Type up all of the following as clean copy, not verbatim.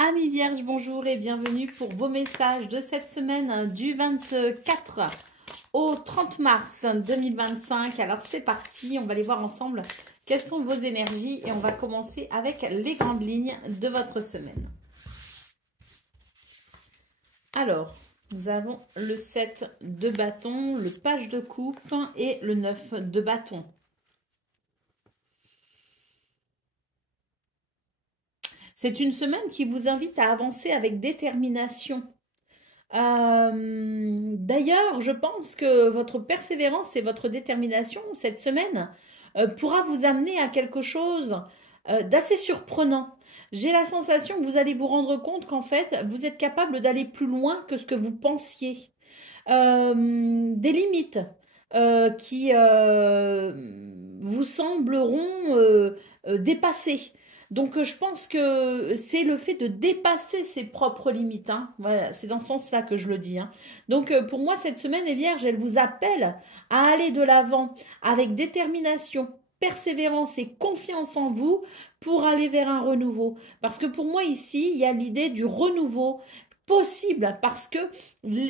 Amis Vierges, bonjour et bienvenue pour vos messages de cette semaine du 24 au 30 mars 2025. Alors c'est parti, on va aller voir ensemble quelles sont vos énergies et on va commencer avec les grandes lignes de votre semaine. Alors, nous avons le 7 de bâton, le page de coupe et le 9 de bâton. C'est une semaine qui vous invite à avancer avec détermination. D'ailleurs, je pense que votre persévérance et votre détermination cette semaine pourra vous amener à quelque chose d'assez surprenant. J'ai la sensation que vous allez vous rendre compte qu'en fait, vous êtes capable d'aller plus loin que ce que vous pensiez. Des limites qui vous sembleront dépassées. Donc, je pense que c'est le fait de dépasser ses propres limites. Hein. Voilà, c'est dans ce sens-là que je le dis. Hein. Donc, pour moi, cette semaine, les Vierges, elle vous appelle à aller de l'avant avec détermination, persévérance et confiance en vous pour aller vers un renouveau. Parce que pour moi, ici, il y a l'idée du renouveau possible parce que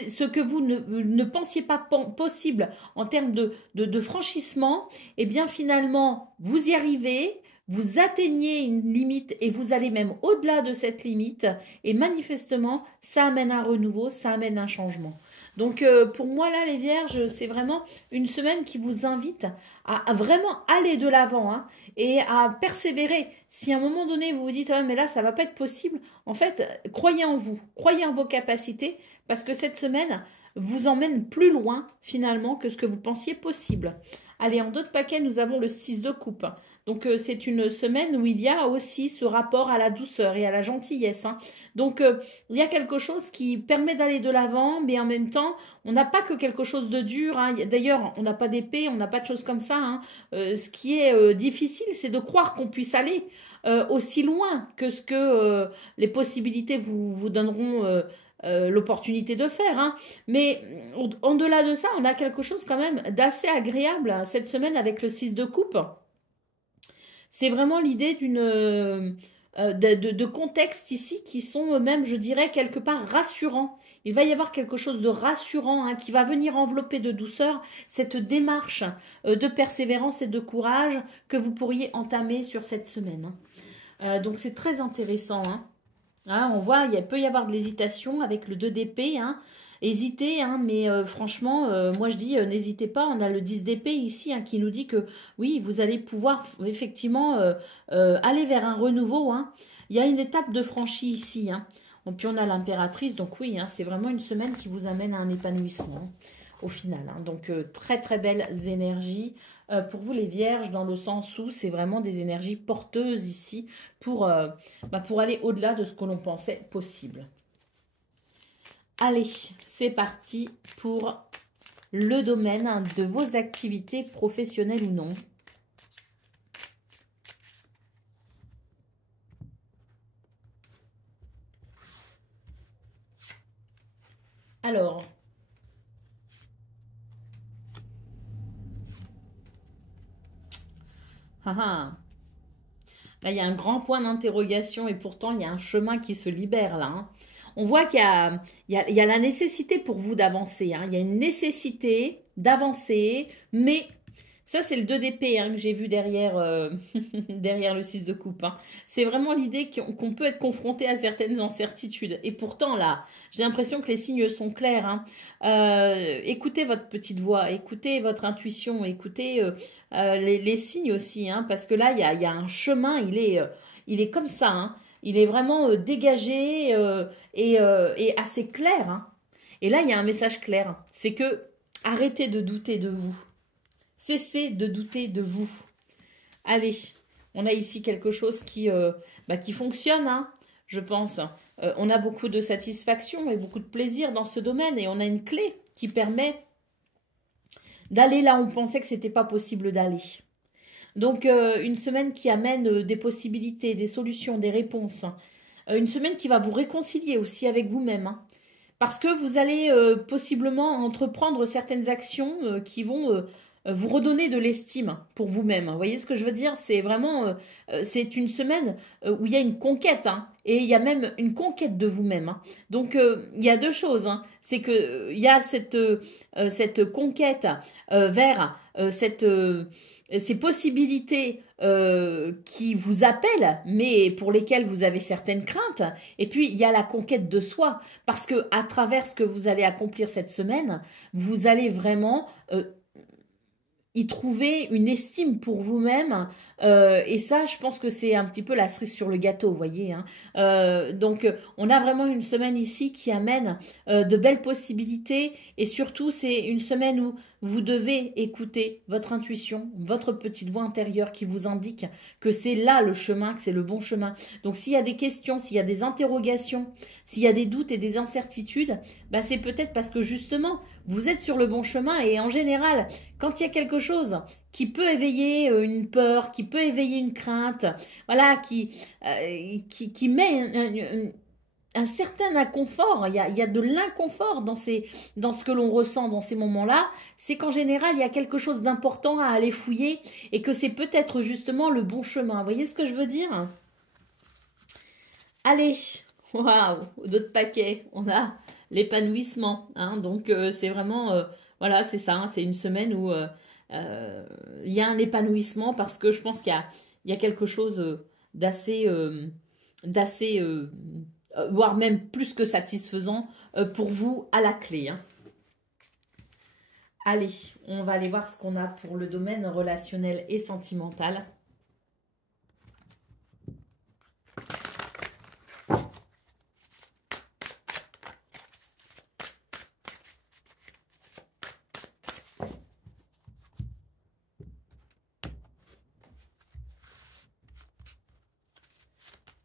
ce que vous ne pensiez pas possible en termes de franchissement, eh bien, finalement, vous y arrivez. Vous atteignez une limite et vous allez même au-delà de cette limite et manifestement, ça amène un renouveau, ça amène un changement. Donc pour moi là les Vierges, c'est vraiment une semaine qui vous invite à vraiment aller de l'avant hein, et à persévérer. Si à un moment donné vous vous dites ah, mais là ça va pas être possible, en fait croyez en vous, croyez en vos capacités parce que cette semaine vous emmène plus loin finalement que ce que vous pensiez possible. Allez, en d'autres paquets, nous avons le 6 de coupe. Donc, c'est une semaine où il y a aussi ce rapport à la douceur et à la gentillesse. Hein. Donc, il y a quelque chose qui permet d'aller de l'avant, mais en même temps, on n'a pas que quelque chose de dur. Hein. D'ailleurs, on n'a pas d'épée, on n'a pas de choses comme ça. Hein. Ce qui est difficile, c'est de croire qu'on puisse aller aussi loin que ce que les possibilités vous donneront l'opportunité de faire. Hein. Mais en-delà de ça, on a quelque chose quand même d'assez agréable hein, cette semaine avec le 6 de coupe. C'est vraiment l'idée de contexte ici qui sont même, je dirais, quelque part rassurants. Il va y avoir quelque chose de rassurant hein, qui va venir envelopper de douceur cette démarche de persévérance et de courage que vous pourriez entamer sur cette semaine. Donc c'est très intéressant. Hein. Hein, on voit, il peut y avoir de l'hésitation avec le 2 d'épée. Hein. Hésitez, hein, mais franchement, moi je dis, n'hésitez pas. On a le 10 d'épée ici hein, qui nous dit que oui, vous allez pouvoir effectivement aller vers un renouveau. Hein. Il y a une étape de franchie ici. Hein. Et puis on a l'impératrice, donc oui, hein, c'est vraiment une semaine qui vous amène à un épanouissement hein, au final. Hein. Donc très très belles énergies pour vous les Vierges, dans le sens où c'est vraiment des énergies porteuses ici pour aller au-delà de ce que l'on pensait possible. Allez, c'est parti pour le domaine de vos activités professionnelles ou non. Alors, là, il y a un grand point d'interrogation et pourtant, il y a un chemin qui se libère là. Hein. On voit qu'il y a la nécessité pour vous d'avancer. Hein. Il y a une nécessité d'avancer, mais ça, c'est le 2 d'épée hein, que j'ai vu derrière, derrière le 6 de coupe. Hein. C'est vraiment l'idée qu'on peut être confronté à certaines incertitudes. Et pourtant, là, j'ai l'impression que les signes sont clairs. Hein. Écoutez votre petite voix, écoutez votre intuition, écoutez les signes aussi. Hein, parce que là, il y a un chemin, il est comme ça. Hein. Il est vraiment dégagé et assez clair. Hein. Et là, il y a un message clair. C'est que arrêtez de douter de vous. Cessez de douter de vous. Allez, on a ici quelque chose qui fonctionne, hein, je pense. On a beaucoup de satisfaction et beaucoup de plaisir dans ce domaine et on a une clé qui permet d'aller là où on pensait que ce n'était pas possible d'aller. Donc, une semaine qui amène des possibilités, des solutions, des réponses. Une semaine qui va vous réconcilier aussi avec vous-même. Hein, parce que vous allez possiblement entreprendre certaines actions qui vont vous redonner de l'estime pour vous-même. Vous voyez ce que je veux dire? C'est vraiment, c'est une semaine où il y a une conquête, hein, et il y a même une conquête de vous-même, hein. Donc, il y a deux choses, hein. C'est que il y a cette conquête vers ces possibilités qui vous appellent, mais pour lesquelles vous avez certaines craintes. Et puis, il y a la conquête de soi, parce que à travers ce que vous allez accomplir cette semaine, vous allez vraiment y trouver une estime pour vous-même. Et ça, je pense que c'est un petit peu la cerise sur le gâteau, vous voyez, hein. Donc, on a vraiment une semaine ici qui amène de belles possibilités. Et surtout, c'est une semaine où vous devez écouter votre intuition, votre petite voix intérieure qui vous indique que c'est là le chemin, que c'est le bon chemin. Donc, s'il y a des questions, s'il y a des interrogations, s'il y a des doutes et des incertitudes, bah, c'est peut-être parce que justement, vous êtes sur le bon chemin. Et en général, quand il y a quelque chose qui peut éveiller une peur, qui peut éveiller une crainte, voilà, qui met un certain inconfort, il y a de l'inconfort dans ce que l'on ressent dans ces moments-là, c'est qu'en général, il y a quelque chose d'important à aller fouiller et que c'est peut-être justement le bon chemin. Vous voyez ce que je veux dire? Allez, waouh, d'autres paquets, on a l'épanouissement, hein, donc c'est vraiment, voilà, c'est ça, hein, c'est une semaine où il y a un épanouissement parce que je pense qu'il y a quelque chose d'assez, voire même plus que satisfaisant pour vous à la clé, hein. Allez, on va aller voir ce qu'on a pour le domaine relationnel et sentimental.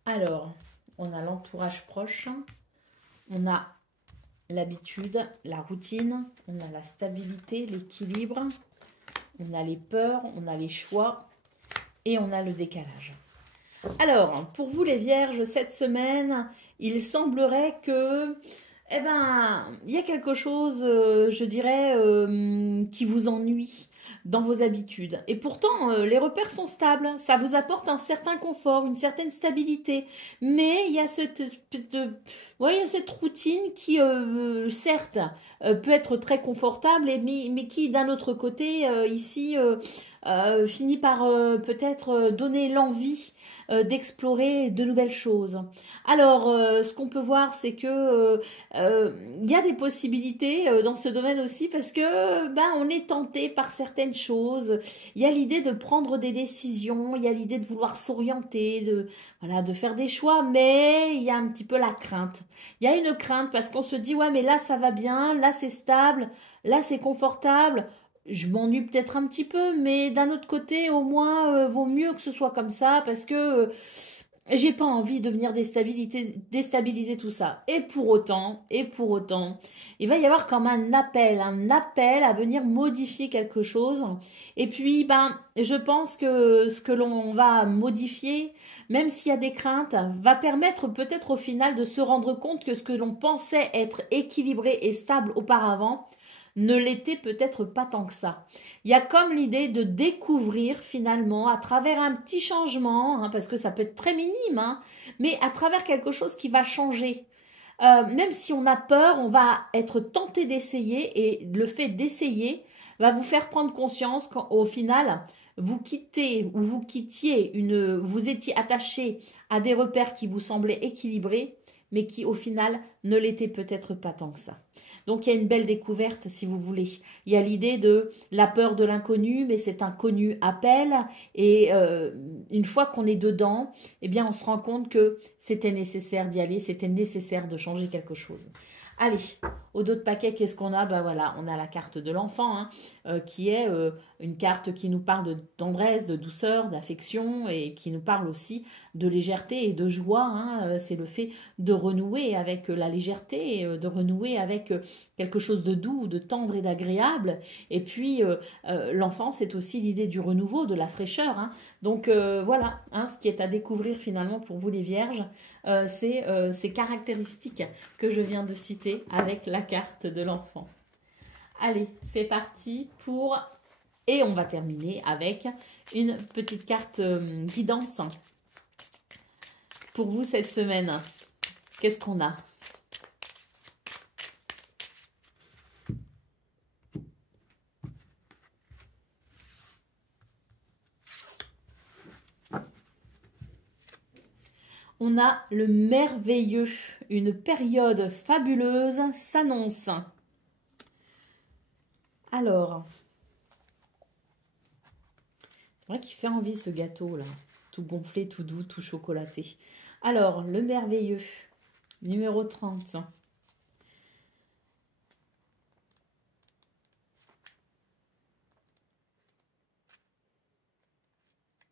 Alors, on a l'entourage proche, on a l'habitude, la routine, on a la stabilité, l'équilibre, on a les peurs, on a les choix et on a le décalage. Alors, pour vous les vierges, cette semaine, il semblerait que, eh ben, il y a quelque chose, je dirais, qui vous ennuie dans vos habitudes. Et pourtant, les repères sont stables, ça vous apporte un certain confort, une certaine stabilité. Mais il y a cette routine qui, certes, peut être très confortable, mais qui, d'un autre côté, ici, finit par peut-être donner l'envie d'explorer de nouvelles choses. Alors, ce qu'on peut voir, c'est que il y a des possibilités dans ce domaine aussi parce que ben on est tenté par certaines choses. Il y a l'idée de prendre des décisions, il y a l'idée de vouloir s'orienter, de faire des choix, mais il y a un petit peu la crainte. Il y a une crainte parce qu'on se dit ouais mais là ça va bien, là c'est stable, là c'est confortable. Je m'ennuie peut-être un petit peu, mais d'un autre côté, au moins, vaut mieux que ce soit comme ça parce que j'ai pas envie de venir déstabiliser tout ça. Et pour autant, il va y avoir comme un appel à venir modifier quelque chose. Et puis, ben, je pense que ce que l'on va modifier, même s'il y a des craintes, va permettre peut-être au final de se rendre compte que ce que l'on pensait être équilibré et stable auparavant, ne l'était peut-être pas tant que ça. Il y a comme l'idée de découvrir finalement à travers un petit changement, hein, parce que ça peut être très minime, hein, mais à travers quelque chose qui va changer. Même si on a peur, on va être tenté d'essayer et le fait d'essayer va vous faire prendre conscience qu'au final, vous quittez ou vous quittiez vous étiez attaché à des repères qui vous semblaient équilibrés, mais qui au final ne l'étaient peut-être pas tant que ça. Donc, il y a une belle découverte, si vous voulez. Il y a l'idée de la peur de l'inconnu, mais cet inconnu appelle. Et une fois qu'on est dedans, eh bien, on se rend compte que c'était nécessaire d'y aller, c'était nécessaire de changer quelque chose. Allez, au dos de paquet, qu'est-ce qu'on a? Ben voilà, on a la carte de l'enfant, hein, qui est une carte qui nous parle de tendresse, de douceur, d'affection et qui nous parle aussi de légèreté et de joie, hein. C'est le fait de renouer avec la légèreté, de renouer avec quelque chose de doux, de tendre et d'agréable. Et puis, l'enfant, c'est aussi l'idée du renouveau, de la fraîcheur, hein. Donc, voilà, hein, ce qui est à découvrir finalement pour vous les vierges, c'est ces caractéristiques que je viens de citer avec la carte de l'enfant. Allez, c'est parti pour Et on va terminer avec une petite carte guidance pour vous cette semaine. Qu'est-ce qu'on a? On a le merveilleux. Une période fabuleuse s'annonce. Alors, c'est vrai qu'il fait envie ce gâteau là. Tout gonflé, tout doux, tout chocolaté. Alors, le merveilleux, numéro 30.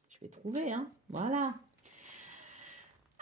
Je vais trouver, hein. Voilà.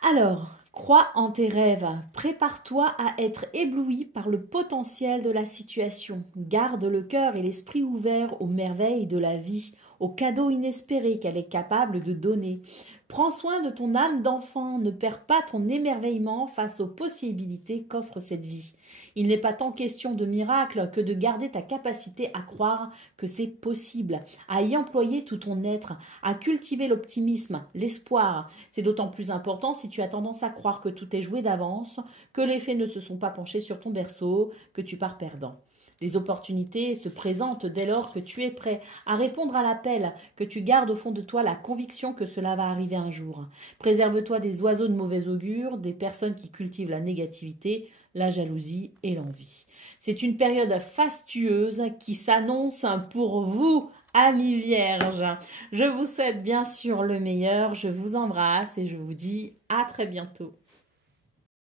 Alors, crois en tes rêves, prépare-toi à être ébloui par le potentiel de la situation. Garde le cœur et l'esprit ouverts aux merveilles de la vie, aux cadeaux inespérés qu'elle est capable de donner. Prends soin de ton âme d'enfant, ne perds pas ton émerveillement face aux possibilités qu'offre cette vie. Il n'est pas tant question de miracle que de garder ta capacité à croire que c'est possible, à y employer tout ton être, à cultiver l'optimisme, l'espoir. C'est d'autant plus important si tu as tendance à croire que tout est joué d'avance, que les faits ne se sont pas penchés sur ton berceau, que tu pars perdant. Les opportunités se présentent dès lors que tu es prêt à répondre à l'appel, que tu gardes au fond de toi la conviction que cela va arriver un jour. Préserve-toi des oiseaux de mauvais augure, des personnes qui cultivent la négativité, la jalousie et l'envie. C'est une période fastueuse qui s'annonce pour vous, amis vierges. Je vous souhaite bien sûr le meilleur, je vous embrasse et je vous dis à très bientôt.